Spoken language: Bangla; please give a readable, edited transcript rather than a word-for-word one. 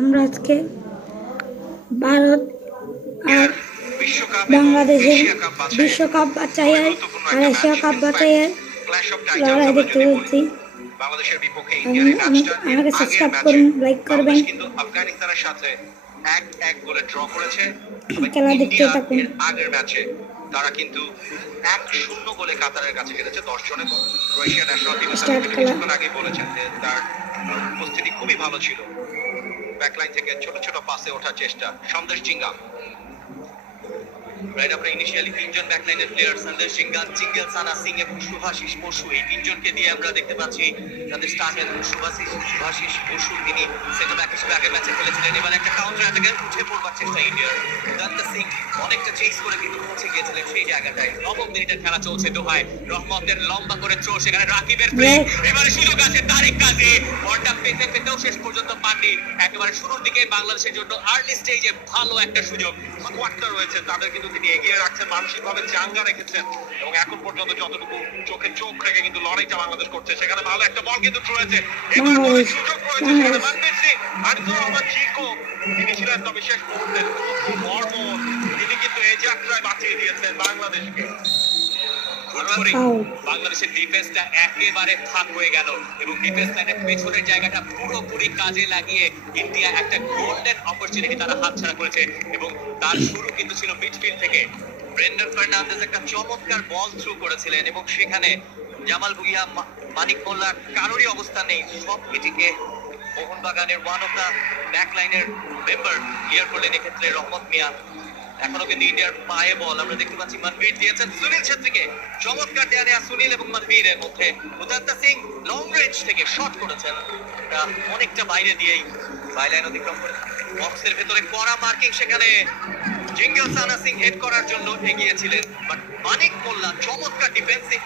আমরা আজকে ভারত আর বাংলাদেশের বিশ্বকাপ বাছাইয়ের আর এশিয়া কাপ বাছাইয়ের লড়াই দেখতে যাচ্ছি। আমাকে সাবস্ক্রাইব করুন, লাইক করবেন, কিন্তু আফগানিস্তানের সাথে 1-1 গোলে ড্র করেছে। খেলা দেখতে থাকুন। আগের ম্যাচে তারা কিন্তু 1-0 গোলে কাতারের কাছে হেরেছে 10 জনে। ক্রোয়েশিয়া ন্যাশনাল টিম কিছুক্ষণ আগে বলেছেন যে তার উপস্থিতি খুবই ভালো ছিল। ব্যাকলাইন থেকে ছোট ছোট পাসে ওঠার চেষ্টা। সন্দেশ জিঙ্গা রাইট, আমরা ইনিশিয়ালি তিনজন ব্যাকলাইনের প্লেয়ার সন্দেশ জিঙ্গা, জিঙ্গেল সানা সিং এবং শুভাশিস বসু, এই তিনজনকে দিয়ে আমরা দেখতে পাচ্ছি তাদের স্টার্টের শুভাশিস বসু তিনি সেন্টার ব্যাক হিসেবে আগের ম্যাচে খেলেছিলেন। এবার একটা কাউন্টার অ্যাটাকে উঠে পড়বার চেষ্টা ইন্ডিয়ার। উদান্ত সিং অনেকটা চেস করে কিন্তু পৌঁছে গিয়েছিলেন সেই জায়গাটায়। নবম মিনিটের খেলা চলছে দোহায়। রহমতের লম্বা করে থ্রো, সেখানে রাকিবের প্লে, এবারে সুযোগ আছে তারিক কাজী। বলটা পেতে পেতেও শেষ পর্যন্ত পাননি। একেবারে শুরুর দিকে বাংলাদেশের জন্য আর্লি স্টেজে ভালো একটা সুযোগ স্কোয়াডটা রয়েছে তাদের কিন্তু তিনি এগিয়ে রাখছেন, মানসিকভাবে চাঙ্গা রেখেছেন এবং এখন পর্যন্ত যতটুকু চোখে চোখ রেখে কিন্তু লড়াইটা বাংলাদেশ করছে। সেখানে ভালো একটা বল কিন্তু রয়েছে, এবার বলের সুযোগ রয়েছে সেখানে মনবীর সিং, আরিফুর রহমান চিকো তিনি ছিলেন, তবে শেষ মুহূর্তে বর্মন তিনি কিন্তু এই যাত্রায় বাঁচিয়ে দিয়েছেন বাংলাদেশকে। বাংলাদেশের ডিফেন্সটা একেবারে ফাঁক হয়ে গেল এবং ডিফেন্স লাইনের পেছনের জায়গাটা পুরোপুরি কাজে লাগিয়ে ইন্ডিয়া একটা গোল্ডেন অপরচুনিটি তারা হাতছাড়া করেছে এবং তার শুরু কিন্তু ছিল মিডফিল্ড থেকে। ব্রেন্ডন ফার্নান্দেজ একটা চমৎকার বল থ্রু করেছিলেন এবং সেখানে জামাল ভুঁইয়া, মানিক মোল্লা কারোরই অবস্থান নেই, সব এটিকে মোহনবাগানের ওয়ান অফ দ্য ব্যাক লাইনের মেম্বার ক্লিয়ার করলেন এক্ষেত্রে রহমত মিয়া। এখনো কিন্তু ইন্ডিয়ার পায়ে বল আমরা দেখতে পাচ্ছি। মনবীর দিয়েছেন সুনীল ছেত্রীকে, চমৎকার দেয়া নেয়া সুনীল এবং মনবীরের মধ্যে। উদান্ত সিং লং রেঞ্জ থেকে শট করেছেন, অনেকটা বাইরে দিয়েই বাইলাইন অতিক্রম করে বক্সের ভেতরে কড়া মার্কিং। সেখানে জিঙ্গেল সানা সিং হেড করার জন্য এগিয়েছিলেন, বাট মানিক মোল্লা চমৎকার ডিফেন্ডিং